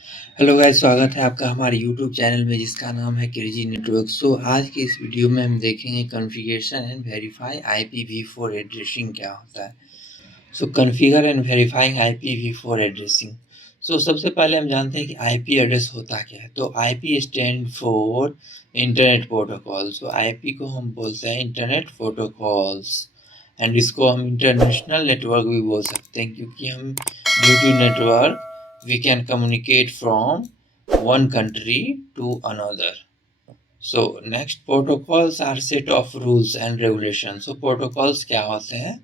Hello guys, स्वागत है आपका हमारे यूट्यूब चैनल में जिसका नाम है क्रेजी नेटवर्क। आज के इस वीडियो में हम देखेंगे configuration and verify IPv4 addressing क्या होता है। Configure and verifying IPv4 addressing. सबसे पहले हम जानते हैं कि आईपी एड्रेस होता क्या है। तो IP stand for internet protocol. IP को हम बोलते हैं इंटरनेट प्रोटोकॉल्स एंड इसको हम इंटरनेशनल नेटवर्क भी बोल सकते हैं, क्योंकि हम due to network we can communicate from one country to another. So next, protocols are set of rules and regulations. So protocols क्या होते हैं?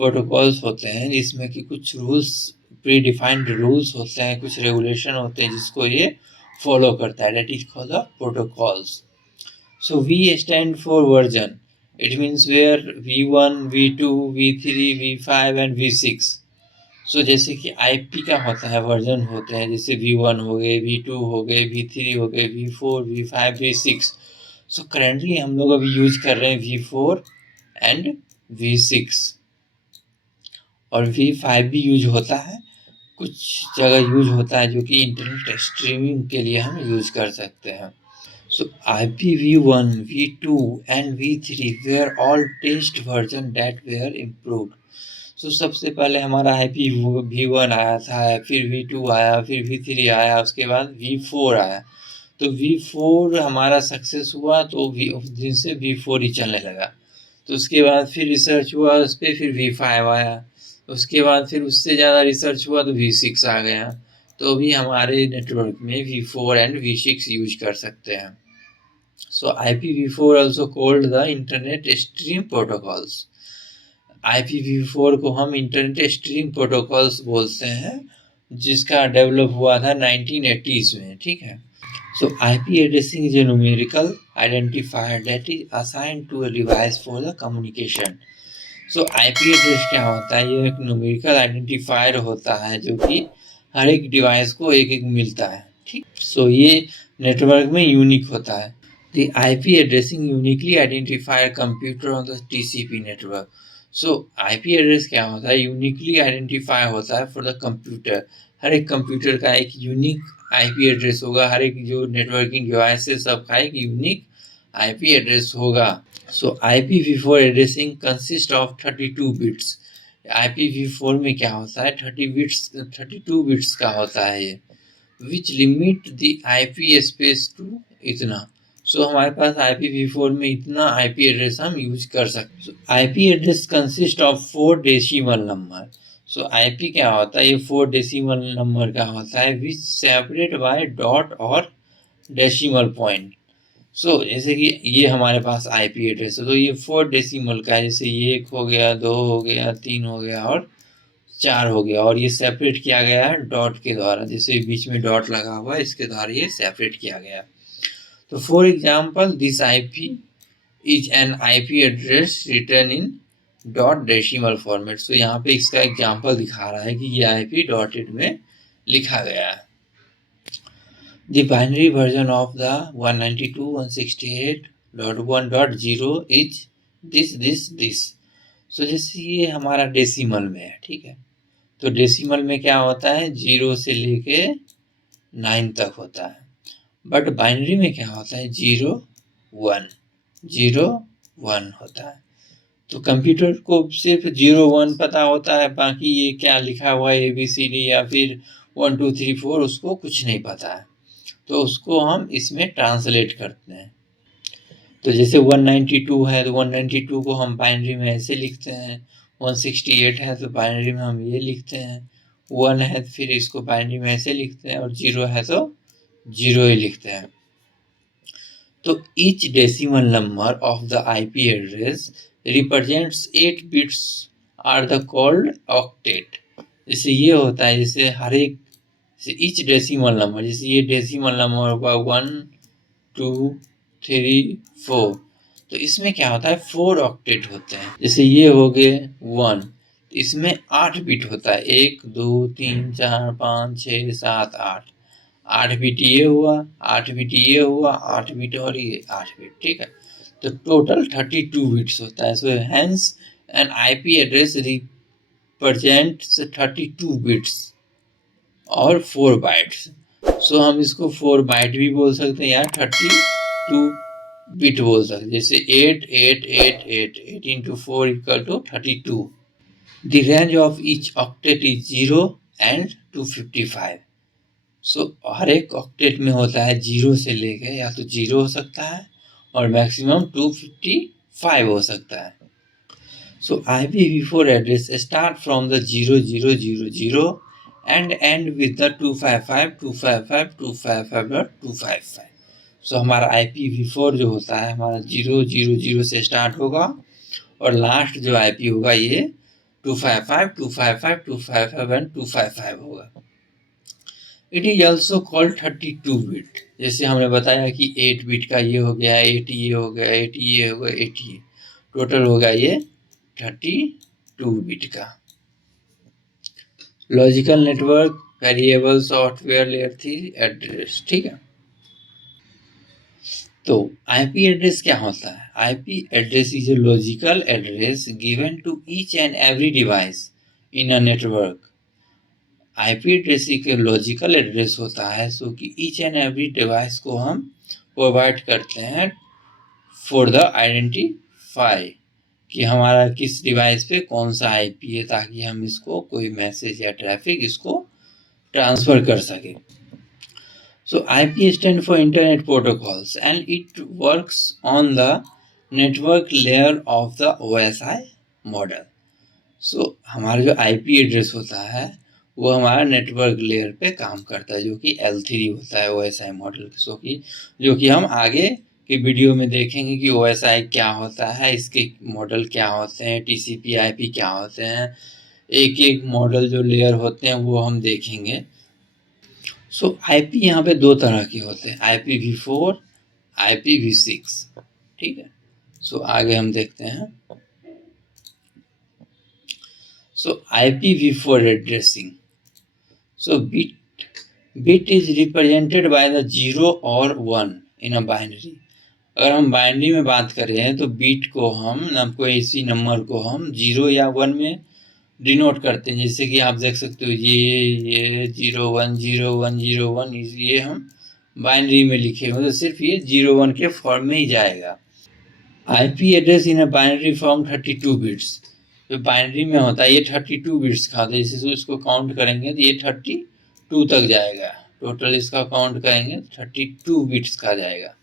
Protocols होते हैं जिसमें कि कुछ rules, प्री डिफाइंड रूल्स होते हैं, कुछ रेगुलेशन होते हैं जिसको ये फॉलो करता है। That is called the protocols. So V stand for version. It means where V1, V2, V3, V5 and V6. जैसे कि आईपी का होता है वर्जन होते हैं, जैसे V1 हो गए, V2 हो गए, V3 हो गए, V4, V5, V6। करेंटली हम लोग अभी यूज कर रहे हैं V4 एंड V6, और V5 भी यूज होता है, कुछ जगह यूज होता है जो कि इंटरनेट स्ट्रीमिंग के लिए हम यूज कर सकते हैं। IPv1, V2 and V3 were all test version that were improved. सबसे पहले हमारा IPv1 आया था, फिर V2 आया, फिर V3 आया, उसके बाद V4 आया। तो V4 हमारा सक्सेस हुआ तो उस दिन से V4 ही चलने लगा। तो उसके बाद फिर रिसर्च हुआ उस पर, फिर V5 आया, उसके बाद फिर उससे ज़्यादा रिसर्च हुआ तो V6 आ गया। तो अभी हमारे नेटवर्क में V4 एंड V6 यूज कर सकते हैं। IPv4 also called the Internet Stream Protocols. IPv4 को हम इंटरनेट स्ट्रीम प्रोटोकॉल्स बोलते हैं, जिसका डेवलप हुआ था 1980s में। ठीक है। IP addressing is a numerical identifier that is assigned to a device for the communication. IP address क्या होता है? ये एक न्यूमेरिकल आइडेंटिफायर होता है जो कि हर एक डिवाइस को एक एक मिलता है। ठीक। ये नेटवर्क में यूनिक होता है। The IP addressing uniquely identify a computer on the TCP network. IP address क्या होता है? यूनिकली आइडेंटिफाई होता है फॉर द कंप्यूटर। हर एक कंप्यूटर का एक यूनिक IP एड्रेस होगा, हर एक जो नेटवर्किंग डिवाइस है सबका एक यूनिक IP एड्रेस होगा। IPv4 addressing consist of 32 bits. IPv4 में क्या होता है? 32 बिट्स का होता है ये, which limit the IP space to इतना। हमारे पास IPv4 में इतना IP एड्रेस हम यूज कर सकते। IP address consist of 4 decimal number. IP क्या होता है? ये 4 डेसिमल नंबर का होता है, विच सेपरेट बाय डॉट और डेसिमल पॉइंट। जैसे कि ये हमारे पास IP एड्रेस है, तो ये 4 डेसिमल का है, जैसे ये 1 हो गया, 2 हो गया, 3 हो गया और 4 हो गया, और ये सेपरेट किया गया है डॉट के द्वारा, जैसे बीच में डॉट लगा हुआ है इसके द्वारा ये सेपरेट किया गया। तो for example this IP is an IP address return in dot decimal format. यहाँ पे इसका एग्जाम्पल दिखा रहा है कि ये IP डॉटेड में लिखा गया है। The binary version of the 192.168.1.0 is this. जैसे ये हमारा डेसिमल में है, ठीक है। तो डेसिमल में क्या होता है? 0 से लेके 9 तक होता है, बट बाइनरी में क्या होता है? 0 1 होता है। तो कंप्यूटर को सिर्फ 0 1 पता होता है, बाकी ये क्या लिखा हुआ है ABCD या फिर 1 2 3 4 उसको कुछ नहीं पता है। तो उसको हम इसमें ट्रांसलेट करते हैं। तो जैसे 192 है तो 192 को हम बाइनरी में ऐसे लिखते हैं, 168 है तो बाइनरी में हम ये लिखते हैं, 1 है तो फिर इसको बाइनरी में ऐसे लिखते हैं, और 0 है तो 0 ही लिखते हैं। तो each decimal number of the IP address represents 8 bits are the called octet. जैसे ये होता है, जैसे हर एक ईच डेसिमल नंबर, जैसे ये डेसिमल नंबर होगा 1 2 3 4, तो इसमें क्या होता है? 4 ऑक्टेट होते हैं। जैसे ये हो गए 1, इसमें 8 बिट होता है, 1 2 3 4 5 6 7 8, 8 बिट ये हुआ, 8 बिट ये हुआ, 8 बिट और ये 8 बिट। ठीक है। तो टोटल 32 बिट्स होता है। So hence an IP address represents 32 bits और 4 बाइट्स। सो हम इसको 4 बाइट भी बोल सकते हैं या 32 बिट बोल सकते हैं, जैसे 8 into 4 equal to 32. The range of each octet is 0 and 255. सो हर एक ऑक्टेट में होता है 0 से लेके या तो 0 हो सकता है और मैक्सिमम 255 हो सकता है. So IPv4 address start from the 0000 and end with the 255.255.255. So हमारा IPv4 जो होता है हमारा 000 से स्टार्ट होगा और लास्ट जो IP होगा ये 255.255.255 होगा. It is also called 32 bit. जैसे हमने बताया कि 8 बिट का ये हो गया, 8 ये हो गया, 8 ये हो गया, 8 ये टोटल हो गया ये 32 बिट का. Logical network variable software layer 3 address. ठीक है, तो आईपी एड्रेस क्या होता है? IP address is a logical address given to each and every device in a network. IP address एक लॉजिकल एड्रेस होता है सो कि ईच एंड एवरी डिवाइस को हम प्रोवाइड करते हैं फॉर द आइडेंटिफाई कि हमारा किस डिवाइस पे कौन सा आईपी है, ताकि हम इसको कोई मैसेज या ट्रैफिक इसको ट्रांसफर कर सके. So IP stand for internet protocols and it works on the network layer of the OSI model. So हमारा जो आईपी एड्रेस होता है वो हमारा नेटवर्क लेयर पे काम करता है, जो कि L3 होता है OSI मॉडल. सो कि जो कि हम आगे के वीडियो में देखेंगे कि OSI क्या होता है, इसके मॉडल क्या होते हैं, TCP IP क्या होते हैं, एक एक मॉडल जो लेयर होते हैं वो हम देखेंगे. सो IP यहाँ पे दो तरह के होते हैं, IPv4, IPv6. ठीक है, सो आगे हम देखते हैं. सो IPv4 addressing. So bit is represented by the 0 or 1 in a binary. अगर हम बाइनरी में बात कर रहे हैं तो बीट को हम कोई इसी नंबर को हम 0 या 1 में डिनोट करते हैं. जैसे कि आप देख सकते हो ये 010101 ये हम बाइनरी में लिखे हुए, तो सिर्फ ये 01 के फॉर्म में ही जाएगा. IP address in a binary form 32 bits. जो बाइनरी में होता है ये 32 बिट्स का होता है. जैसे इसको काउंट करेंगे तो ये 32 तक जाएगा. टोटल इसका काउंट करेंगे 32 बिट्स का जाएगा.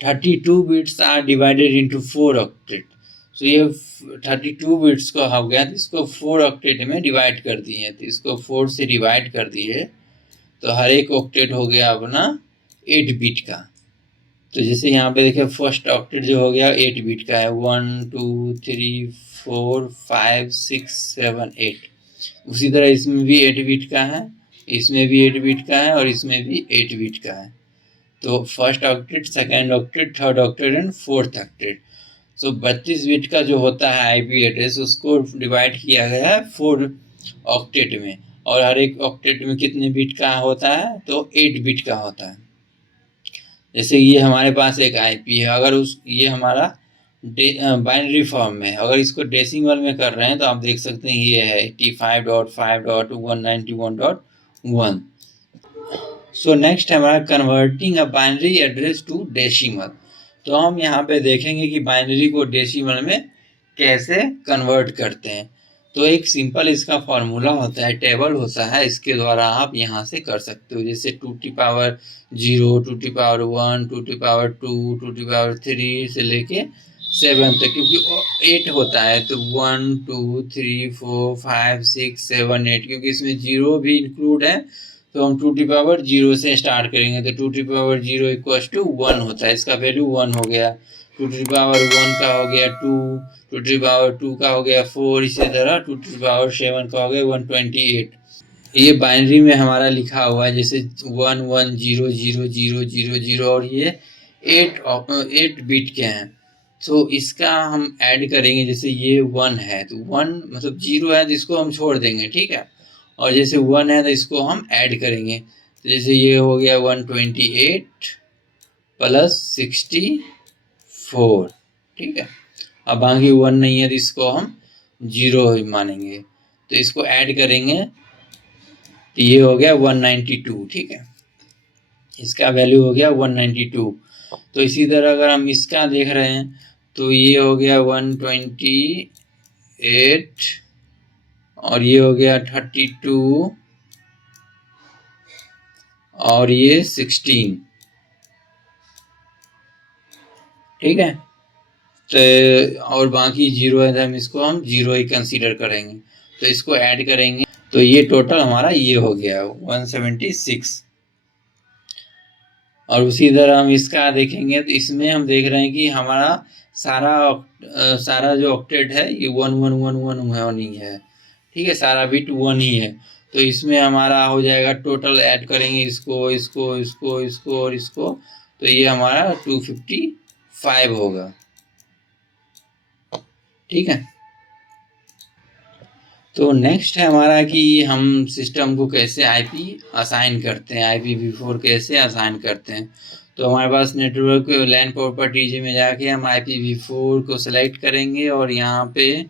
32 bits are divided into 4 octet. So ये 32 बिट्स का हो गया, तो इसको 4 ऑक्टेट में डिवाइड कर दिए. तो इसको 4 से डिवाइड कर दिए तो हर एक ऑक्टेट हो गया अपना 8 बिट का. तो जैसे यहाँ पे देखिए फर्स्ट ऑक्टेट जो हो गया 8 बिट का है, 1 2 3 4 5 6 7 8. उसी तरह इसमें भी 8 बिट का है, इसमें भी 8 बिट का है और इसमें भी 8 बिट का है. तो first octet, second octet, third octet and fourth octet. So 32 bit का जो होता है आईपी एड्रेस उसको डिवाइड किया गया है 4 ऑक्टेट में. और हर एक ऑक्टेट में कितने बिट का होता है? तो 8 बिट का होता है. जैसे ये हमारे पास एक आईपी है, अगर ये हमारा बाइनरी फॉर्म में, अगर इसको डेसिमल में कर रहे हैं तो आप देख सकते हैं ये है 85.5.191.1. सो नेक्स्ट हमारा converting a binary address to decimal. तो हम यहाँ पे देखेंगे कि बाइनरी को डेसिमल में कैसे कन्वर्ट करते हैं. तो एक सिंपल इसका फॉर्मूला होता है, टेबल होता है, इसके द्वारा आप यहाँ से कर सकते हो. जैसे 2^0, 2^1, 2^2, 2^3 से लेके 7 तक, क्योंकि 8 होता है तो 1 2 3 4 5 6 7 8, क्योंकि इसमें 0 भी इंक्लूड है तो हम 2^0 से स्टार्ट करेंगे. तो 2^0 = 1 होता है, इसका वैल्यू 1 हो गया. 2^1 का हो गया 2, 2^2 का हो गया 4, इसी तरह 2^7 का हो गया 128. ये बाइनरी में हमारा लिखा हुआ है, जैसे 11000000 और ये 8 बिट के हैं. तो इसका हम ऐड करेंगे. जैसे ये 1 है तो 1 मतलब 0 है तो इसको हम छोड़ देंगे, ठीक है. और जैसे 1 है तो इसको हम ऐड करेंगे. तो जैसे ये हो गया 128 + 64, ठीक है. अब बाकी 1 नहीं है तो इसको हम 0 मानेंगे. तो इसको ऐड करेंगे तो ये हो गया 192, ठीक है. इसका वैल्यू हो गया 192। तो इसी तरह अगर हम इसका देख रहे हैं तो ये हो गया 128 और ये हो गया 32 और ये 16। ठीक है, तो और बाकी जीरो है तो हम जीरो ही कंसीडर करेंगे। तो इसको ऐड करेंगे तो ये टोटल हमारा ये हो गया 176। और उसी तरह हम इसका देखेंगे तो इसमें हम देख रहे हैं कि हमारा सारा जो ऑक्टेट है ये 1111 ही है। ठीक है, सारा बिट 1 ही है। तो इसमें हमारा हो जाएगा, टोटल ऐड करेंगे इसको इसको इसको इसको और इसको, तो ये हमारा 255 होगा। ठीक है, तो नेक्स्ट है हमारा कि हम सिस्टम को कैसे आईपी असाइन करते हैं, IPv4 कैसे असाइन करते हैं। तो हमारे पास नेटवर्क लैन प्रॉपर्टीज में जाके हम IPv4 को सिलेक्ट करेंगे और यहाँ पे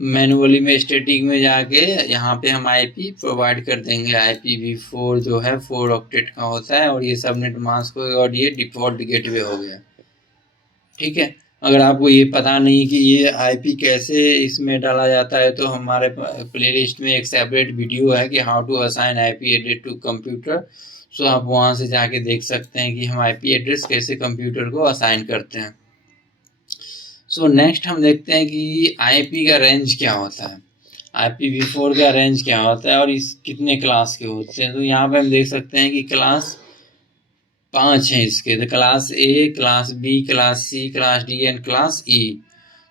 मैनुअली में स्टैटिक में जाके यहाँ पे हम IP प्रोवाइड कर देंगे। IPv4 जो है 4 ऑक्टेट का होता है और ये सबनेट मास्क और ये डिफॉल्ट गेटवे हो गया। ठीक है, अगर आपको ये पता नहीं कि ये IP कैसे इसमें डाला जाता है तो हमारे प्लेलिस्ट में एक सेपरेट वीडियो है कि how to assign IP address to computer. So आप वहाँ से जाके देख सकते हैं कि हम IP एड्रेस कैसे कंप्यूटर को असाइन करते हैं। सो नेक्स्ट हम देखते हैं कि IP का रेंज क्या होता है, IPv4 का रेंज क्या होता है और इस कितने क्लास के होते हैं। तो यहाँ पे हम देख सकते हैं कि क्लास 5 हैं इसके, तो class A, class B, class C, class D and class E।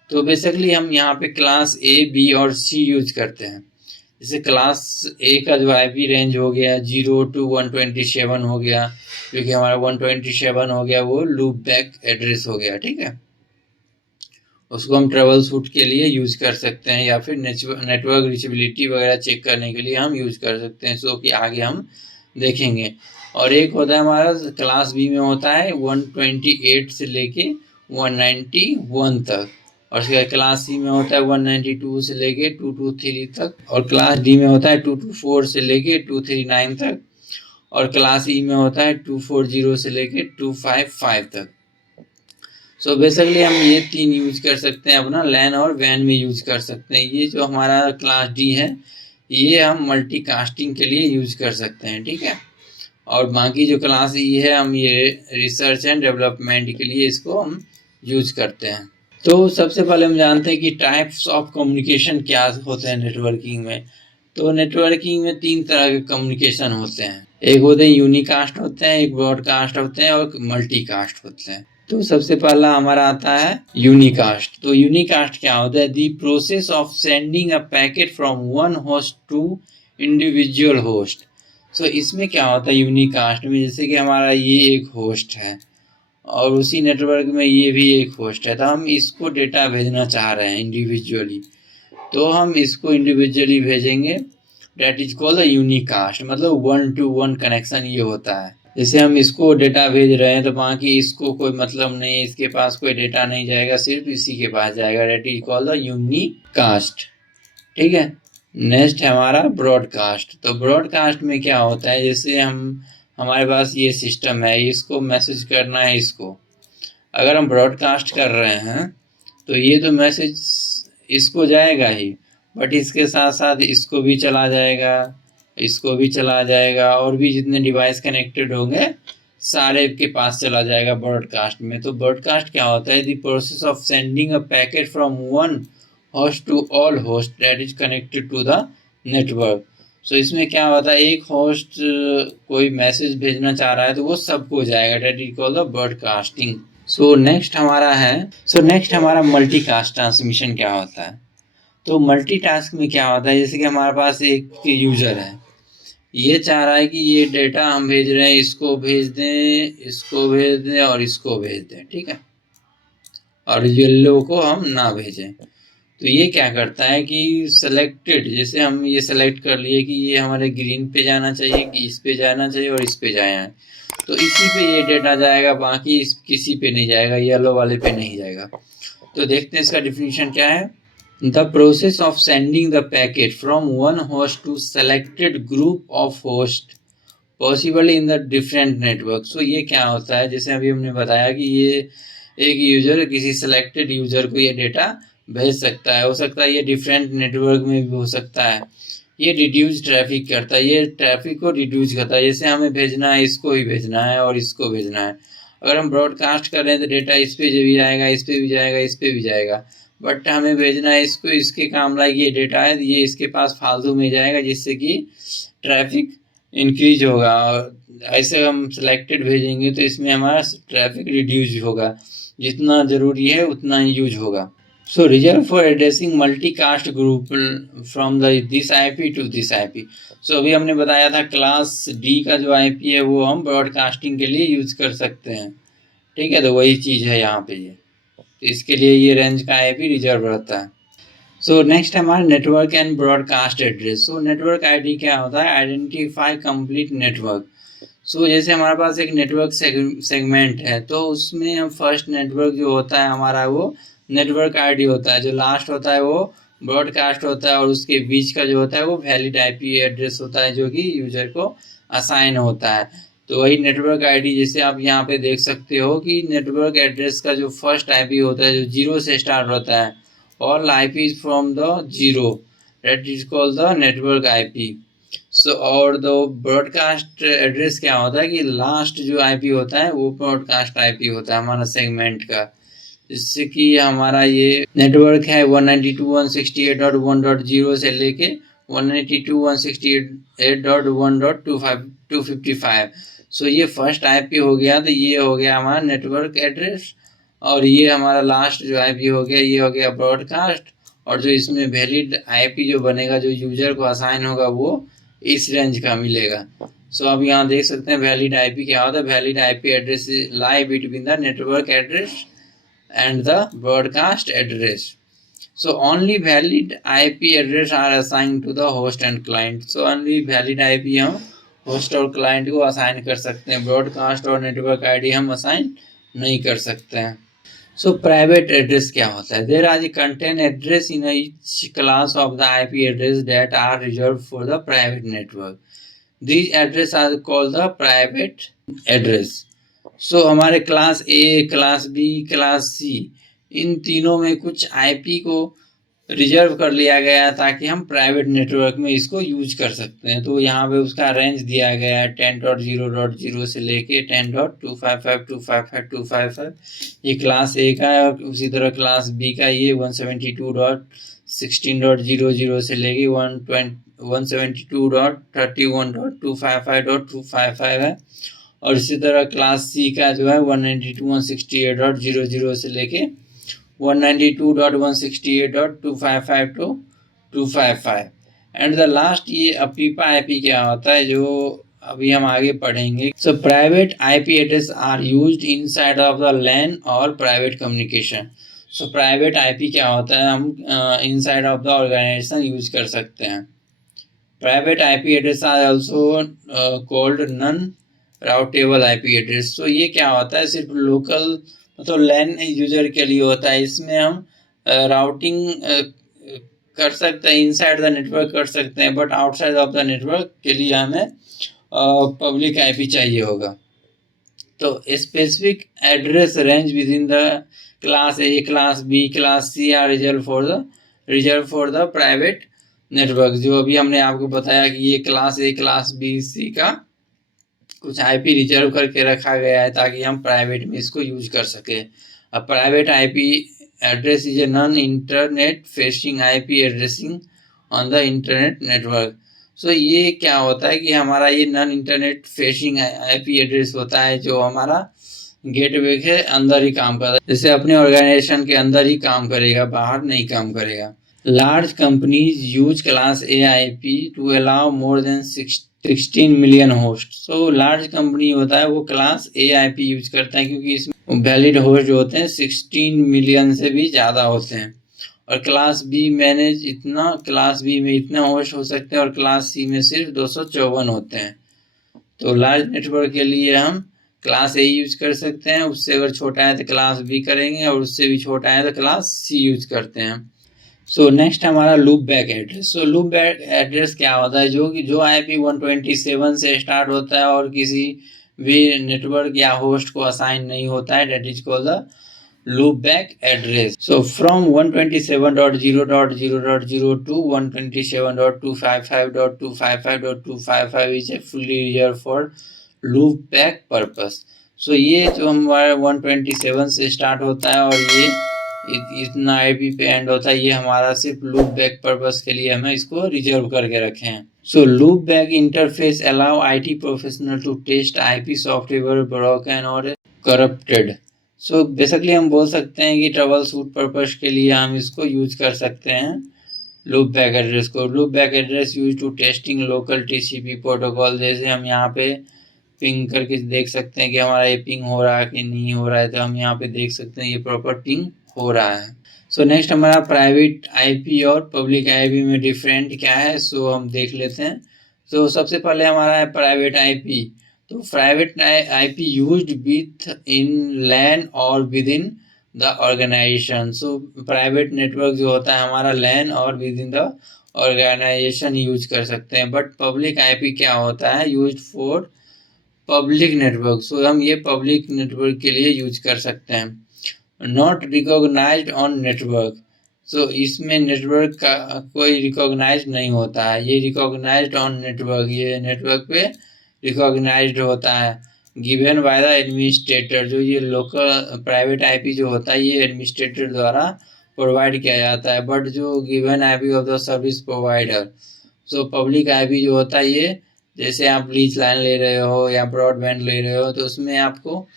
तो बेसिकली हम यहाँ पे क्लास A, B और C यूज करते हैं। जैसे क्लास A का जो IP रेंज हो गया 0 to 127 हो गया, क्योंकि हमारा 127 हो गया वो लूप बैक एड्रेस हो गया। ठीक है, उसको हम ट्रबल शूट के लिए यूज कर सकते हैं या फिर नेटवर्क रीचेबिलिटी वगैरह चेक करने के लिए हम यूज कर सकते हैं, सो कि आगे हम देखेंगे। और एक होता है हमारा क्लास बी में होता है 128 से लेके 191 तक, और उसके क्लास सी में होता है 192 से लेके 223 तक, और क्लास डी में होता है 224 से लेके 239 तक, और क्लास ई में होता है 240 से लेके 255 तक। सो बेसिकली हम ये 3 यूज कर सकते हैं, अपना लैन और वैन में यूज कर सकते हैं। ये जो हमारा क्लास डी है ये हम मल्टीकास्टिंग के लिए यूज कर सकते हैं। ठीक है, और बाकी जो क्लास ई है हम ये रिसर्च एंड डेवलपमेंट के लिए इसको हम यूज करते हैं। तो सबसे पहले हम जानते हैं कि टाइप्स ऑफ कम्युनिकेशन क्या होते हैं नेटवर्किंग में। तो नेटवर्किंग में 3 तरह के कम्युनिकेशन होते हैं, एक होते हैं यूनिकास्ट होते हैं, एक ब्रॉडकास्ट होते हैं और मल्टीकास्ट होते हैं। तो सबसे पहला हमारा आता है यूनिकास्ट। तो यूनिकास्ट क्या होता है, the process of sending a packet from one host to individual host. So इसमें क्या होता है यूनिकास्ट में, जैसे कि हमारा ये एक होस्ट है और उसी नेटवर्क में ये भी एक होस्ट है, तो हम इसको डेटा भेजना चाह रहे हैं इंडिविजुअली, तो हम इसको इंडिविजुअली भेजेंगे। डेट इज कॉल्ड यूनिकास्ट, मतलब 1 to 1 कनेक्शन ये होता है। जैसे हम इसको डेटा भेज रहे हैं तो बाकी इसको कोई मतलब नहीं, इसके पास कोई डेटा नहीं जाएगा, सिर्फ इसी के पास जाएगा। That is called unicast. ठीक है, नेक्स्ट है हमारा ब्रॉडकास्ट। तो ब्रॉडकास्ट में क्या होता है, जैसे हमारे पास ये सिस्टम है, इसको मैसेज करना है इसको, अगर हम ब्रॉडकास्ट कर रहे हैं तो ये तो मैसेज इसको जाएगा ही, बट इसके साथ साथ इसको भी चला जाएगा, इसको भी चला जाएगा, और भी जितने डिवाइस कनेक्टेड होंगे सारे के पास चला जाएगा ब्रॉडकास्ट में। तो ब्रॉडकास्ट क्या होता है, the process of sending a packet from one host to all host that is connected to the network. So इसमें क्या होता है, एक होस्ट कोई मैसेज भेजना चाह रहा है तो वो सबको जाएगा, that is called the broadcasting. So next हमारा मल्टीकास्ट ट्रांसमिशन क्या होता है। तो मल्टीटास्क में क्या होता है, जैसे कि हमारे पास एक यूजर है, ये चाह रहा है कि ये डेटा हम भेज रहे हैं, इसको भेज दें, इसको भेज दें और इसको भेज दें। ठीक है, और येलो को हम ना भेजें। तो ये क्या करता है कि सेलेक्टेड, जैसे हम ये सेलेक्ट कर लिए कि ये हमारे ग्रीन पे जाना चाहिए, कि इस पे जाना चाहिए और इस पे जाए, तो इसी पे ये डेटा जाएगा, बाकी किसी पे नहीं जाएगा, येलो वाले पे नहीं जाएगा। तो देखते हैं इसका डिफिनीशन क्या है। The process of sending the packet from one host to selected group of hosts possible in the different network. So ये क्या होता है, जैसे अभी हमने बताया कि ये एक यूजर किसी सिलेक्टेड यूजर को ये डेटा भेज सकता है, हो सकता है ये डिफरेंट नेटवर्क में भी हो सकता है। ये रिड्यूस ट्रैफिक करता है, ये ट्रैफिक को रिड्यूस करता है। जैसे हमें भेजना है, इसको ही भेजना है और इसको भेजना है, अगर हम ब्रॉडकास्ट कर रहे हैं तो डेटा इस पे भी जाएगा, इस पे भी जाएगा, इस पे भी जाएगा, बट हमें भेजना है इसको, इसके काम लायक ये डेटा है, ये इसके पास फालतू में जाएगा, जिससे कि ट्रैफिक इंक्रीज होगा। और ऐसे हम सिलेक्टेड भेजेंगे तो इसमें हमारा ट्रैफिक रिड्यूस होगा, जितना ज़रूरी है उतना ही यूज होगा। So reserved for addressing multicast group from the this IP to this IP। So अभी हमने बताया था क्लास डी का जो IP है वो हम ब्रॉडकास्टिंग के लिए यूज कर सकते हैं, ठीक है। तो वही चीज़ है यहाँ पे ये, तो इसके लिए ये रेंज का IP रिजर्व रहता है। सो नेक्स्ट है हमारा network and broadcast address. So network ID क्या होता है, आइडेंटिफाई कंप्लीट नेटवर्क। सो जैसे हमारे पास एक नेटवर्क सेगमेंट है, तो उसमें हम फर्स्ट नेटवर्क जो होता है हमारा वो नेटवर्क ID होता है, जो लास्ट होता है वो ब्रॉडकास्ट होता है, और उसके बीच का जो होता है वो वैलिड IP एड्रेस होता है जो कि यूजर को असाइन होता है। तो वही नेटवर्क ID, जैसे आप यहाँ पे देख सकते हो कि नेटवर्क एड्रेस का जो फर्स्ट IP होता है जो 0 से स्टार्ट होता है, all IP from the 0 that is called the network IP। सो और दो ब्रॉडकास्ट एड्रेस क्या होता है कि लास्ट जो IP होता है वो ब्रॉडकास्ट IP होता है हमारा सेगमेंट का, जिससे कि हमारा ये नेटवर्क है 192.168.1.0 से लेके 192.168.1.255। सो ये फर्स्ट IP हो गया, तो ये हो गया हमारा नेटवर्क एड्रेस, और ये हमारा लास्ट जो IP हो गया ये हो गया ब्रॉडकास्ट, और जो इसमें वैलिड IP जो बनेगा जो यूजर को असाइन होगा वो इस रेंज का मिलेगा। सो अब यहाँ देख सकते हैं वैलिड IP क्या होता है, valid IP address lie between the network address and the broadcast address। So only valid IP address are assigned to the host and client। So only valid IP हम host और client को assign कर सकते हैं, broadcast और network ID हम assign नहीं कर सकते हैं। So private address क्या होता है, there are the content address in each class of the IP address that are reserved for the private network। These address are called the private address। So हमारे class A, class B, class C, इन तीनों में कुछ IP को reserve कर लिया गया है ताकि हम प्राइवेट नेटवर्क में इसको यूज कर सकते हैं। तो यहाँ पे उसका रेंज दिया गया है 10.0.0 से लेके 10.255.255.255। ये क्लास ए का है, और उसी तरह क्लास बी का ये 172.16.00 से लेके 172.31.255.255 है, और इसी तरह क्लास सी का जो है 192.168.00 से लेके 192.168.255 to 255। एंड द लास्ट ये अपीपा IP क्या होता है जो अभी हम आगे पढ़ेंगे। So private IP address are used inside of the LAN और private communication. So private IP क्या होता है, हम inside of the organization use कर सकते हैं। Private IP address are also called non routable IP address. तो ये क्या होता है, सिर्फ लोकल मतलब LAN यूजर के लिए होता है, इसमें हम राउटिंग कर सकते हैं, इनसाइड द नेटवर्क कर सकते हैं, but outside of the network के लिए हमें पब्लिक IP चाहिए होगा। तो specific address range with in the class A, class B, class C are reserved for the private network. जो अभी हमने आपको बताया कि ये class A, class B, C का कुछ IP रिजर्व करके रखा गया है ताकि हम प्राइवेट में इसको यूज कर सके। अब private IP address is a non internet facing IP addressing on the internet network. So ये क्या होता है कि हमारा ये non internet facing IP address होता है जो हमारा गेटवे के अंदर ही काम करता है, जैसे अपने ऑर्गेनाइजेशन के अंदर ही काम करेगा, बाहर नहीं काम करेगा। Large companies use class A IP to allow more than 16 million host. So large company होता है वो क्लास A IP यूज करता है क्योंकि इसमें वैलिड होस्ट जो होते हैं 16 मिलियन से भी ज़्यादा होते हैं, और क्लास B में इतना होस्ट हो सकते हैं और क्लास C में सिर्फ 254 होते हैं। तो लार्ज नेटवर्क के लिए हम क्लास A यूज कर सकते हैं, उससे अगर छोटा है तो क्लास B करेंगे, और उससे भी छोटा है तो क्लास C यूज करते हैं। सो नेक्स्ट हमारा लूप बैक एड्रेस। सो लूप बैक एड्रेस क्या होता है, जो IP 127 से स्टार्ट होता है और किसी भी नेटवर्क या होस्ट को असाइन नहीं होता है, that is called the loop back address. So from 127.0.0.0 to 127.255.255.255 is a fully reserved for loop back purpose. So ये जो हमारा 127 से स्टार्ट होता है और ये इतना IP पे एंड होता है, ये हमारा सिर्फ लूप बैक पर्पस के लिए हमें इसको रिजर्व करके रखे हैं। So loop back interface allow IT professional to test IP software broken or corrupted. So basically हम बोल सकते हैं कि ट्रबल शूट पर्पस के लिए हम इसको यूज कर सकते हैं लूप बैक एड्रेस को। Loop back address use to testing local TCP protocol. जैसे हम यहाँ पे पिंग करके देख सकते हैं कि हमारा ये पिंग हो रहा है कि नहीं हो रहा है, तो हम यहाँ पे देख सकते हैं ये प्रॉपर पिंग हो रहा है। सो नेक्स्ट हमारा प्राइवेट IP और पब्लिक IP में डिफरेंट क्या है, सो हम देख लेते हैं। सो सबसे पहले हमारा है प्राइवेट IP। तो private IP used with in LAN और with in the organization. So private network जो होता है हमारा LAN और with in the organization use कर सकते हैं। बट पब्लिक IP क्या होता है, used for public network. So हम ये पब्लिक नेटवर्क के लिए यूज कर सकते हैं। Not recognised on network. So इसमें नेटवर्क का कोई रिकॉग्नाइज नहीं होता है, ये रिकॉग्नाइज्ड ऑन नेटवर्क, ये नेटवर्क पे रिकॉग्नाइज्ड होता है। Given by the administrator. जो ये लोकल प्राइवेट IP जो होता है ये एडमिनिस्ट्रेटर द्वारा प्रोवाइड किया जाता है। बट जो given IP of the service provider. So public IP जो होता है ये, जैसे आप लीज लाइन ले रहे हो या ब्रॉडबैंड ले रहे हो, तो उसमें आपको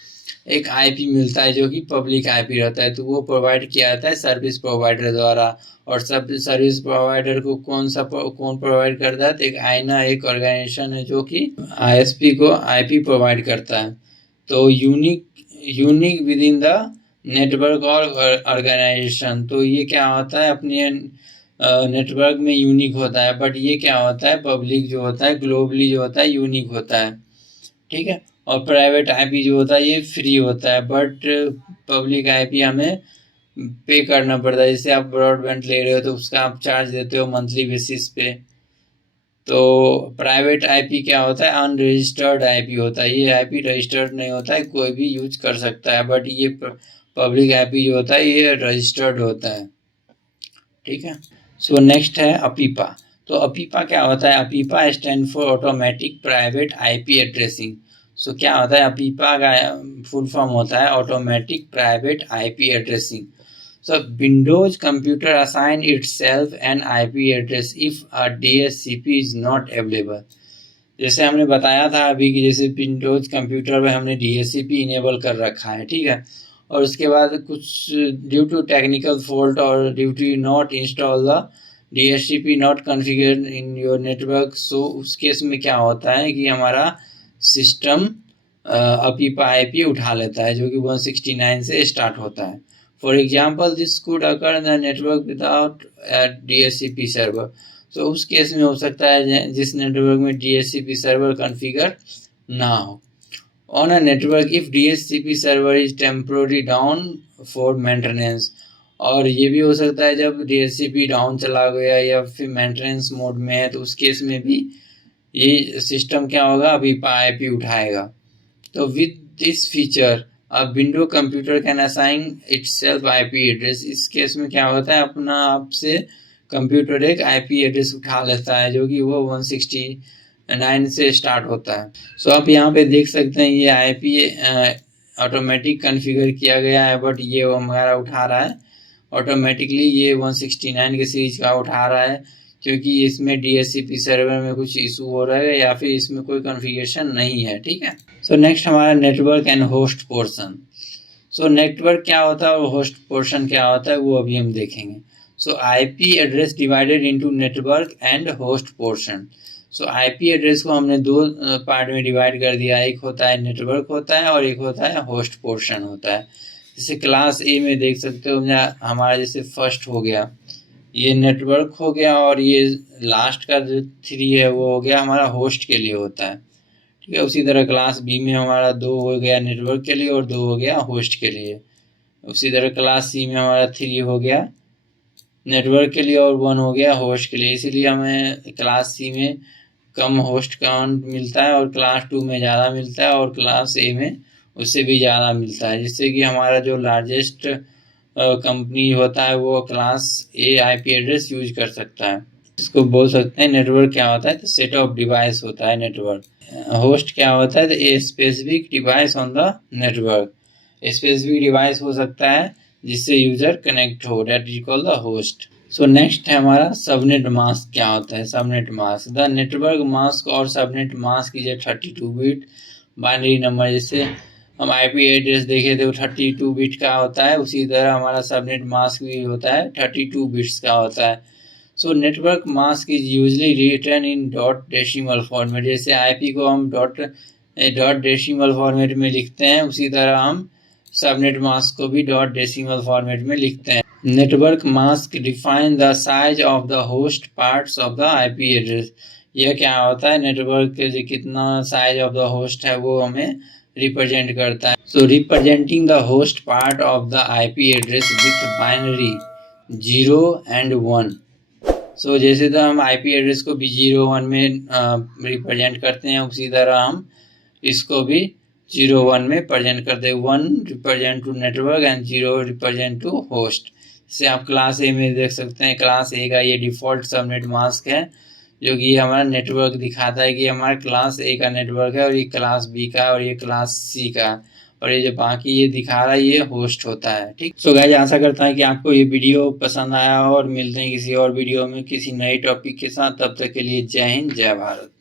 एक IP मिलता है जो कि पब्लिक IP रहता है, तो वो प्रोवाइड किया जाता है सर्विस प्रोवाइडर द्वारा। और सब सर्विस प्रोवाइडर को कौन प्रोवाइड करता है, तो एक आईना एक ऑर्गेनाइजेशन है जो कि ISP को IP प्रोवाइड करता है। तो unique with in the network और ऑर्गेनाइजेशन। तो ये क्या होता है, अपने नेटवर्क में यूनिक होता है, बट ये क्या होता है, पब्लिक जो होता है ग्लोबली जो होता है यूनिक होता है, ठीक है। और प्राइवेट IP जो होता है ये फ्री होता है, बट पब्लिक IP हमें पे करना पड़ता है। जैसे आप ब्रॉडबैंड ले रहे हो तो उसका आप चार्ज देते हो मंथली बेसिस पे। तो प्राइवेट IP क्या होता है, अनरजिस्टर्ड IP होता है, ये IP रजिस्टर्ड नहीं होता है, कोई भी यूज कर सकता है। बट ये पब्लिक IP जो होता है ये रजिस्टर्ड होता है, ठीक है। सो नेक्स्ट है अपीपा। तो अपीपा क्या होता है, APIPA stand for automatic private IP addressing. So क्या होता है, अपीपा का फुल फॉर्म होता है automatic private IP addressing. So Windows computer assign itself an IP address if a DHCP is not available. जैसे हमने बताया था अभी कि जैसे विंडोज कंप्यूटर में हमने DHCP इनेबल कर रखा है, ठीक है। और उसके बाद कुछ ड्यू टू टेक्निकल फॉल्ट और due to not install the DHCP not configure in your network. So उस केस में क्या होता है कि हमारा सिस्टम अपीपा IP उठा लेता है जो कि 169 से स्टार्ट होता है। For example this could occur the network without DHCP server. तो उस केस में हो सकता है जिस नेटवर्क में DHCP सर्वर कॉन्फ़िगर ना हो। On a network if DHCP server is temporary down for maintenance. और ये भी हो सकता है जब DHCP डाउन चला गया या फिर मेंटेनेंस मोड में है, तो उस केस में भी ये सिस्टम क्या होगा, अभी IP उठाएगा। तो with this feature a window computer can assign itself IP address. इस केस में क्या होता है, अपना आप से कंप्यूटर एक IP एड्रेस उठा लेता है जो कि वो 169 से स्टार्ट होता है। सो आप यहाँ पे देख सकते हैं ये IP ऑटोमेटिक कॉन्फ़िगर किया गया है, बट ये वो हमारा उठा रहा है ऑटोमेटिकली, ये 169 के सीरीज का उठा रहा है क्योंकि इसमें DHCP सर्वर में कुछ इशू हो रहा है या फिर इसमें कोई कॉन्फ़िगरेशन नहीं है, ठीक है। सो नेक्स्ट हमारा network and host portion. So network क्या होता है और होस्ट पोर्शन क्या होता है वो अभी हम देखेंगे। सो IP address divided into network and host portion. So IP address को हमने दो पार्ट में डिवाइड कर दिया, एक होता है नेटवर्क होता है और एक होता है होस्ट पोर्शन होता है। जैसे क्लास A में देख सकते हो हमारा जैसे फर्स्ट हो गया, ये नेटवर्क हो गया, और ये लास्ट का जो 3 है वो हो गया हमारा होस्ट के लिए होता है, ठीक है। उसी तरह क्लास B में हमारा 2 हो गया नेटवर्क के लिए और 2 हो गया होस्ट के लिए। उसी तरह क्लास C में हमारा 3 हो गया नेटवर्क के लिए और 1 हो गया होस्ट के लिए। इसीलिए हमें क्लास सी में कम होस्ट काउंट मिलता है और क्लास 2 में ज़्यादा मिलता है और क्लास ए में उससे भी ज़्यादा मिलता है, जिससे कि हमारा जो लार्जेस्ट कंपनी होता है वो क्लास ए आईपी एड्रेस यूज कर सकता है। इसको बोल सकते हैं नेटवर्क क्या होता है, तो सेट ऑफ डिवाइस होता है नेटवर्क। होस्ट क्या होता है, तो a specific device on the network. Specific device हो सकता है जिससे यूजर कनेक्ट हो, that is called the host. So next है हमारा सबनेट मास्क। क्या होता है subnet mask? The network mask और subnet mask is a 32 bit binary number. जैसे हम आईपी एड्रेस देखे थे वो 32 बिट का होता है, उसी तरह हमारा सबनेट मास्क भी होता है 32 बिट्स का होता है। So network mask is usually written in dot decimal format. जैसे आईपी को हम डॉट डेसिमल फॉर्मेट में लिखते हैं, उसी तरह हम सबनेट मास्क को भी डॉट डेसिमल फॉर्मेट में लिखते हैं। Network mask define the size of the host parts of the IP address. यह क्या होता है, नेटवर्क के जो कितना साइज ऑफ द होस्ट है वो हमें रिप्रेजेंट करता है। So representing the host part of the IP address with binary 0 and 1। So जैसे तो हम आईपी एड्रेस को भी 0 1 में रिप्रेजेंट करते हैं, उसी तरह हम इसको भी 0 1 में प्रेजेंट करते हैं। 1 represent to network and 0 represent to host. जैसे आप क्लास ए में देख सकते हैं, क्लास ए का ये डिफ़ॉल्ट सबनेट मास्क है, जो कि हमारा नेटवर्क दिखाता है कि हमारा क्लास ए का नेटवर्क है और ये क्लास बी का और ये क्लास सी का, और ये जो बाकी ये दिखा रहा है ये होस्ट होता है। ठीक, सो गाइस आशा करता है कि आपको ये वीडियो पसंद आया हो और मिलते हैं किसी और वीडियो में किसी नए टॉपिक के साथ। तब तक के लिए जय हिंद, जय भारत।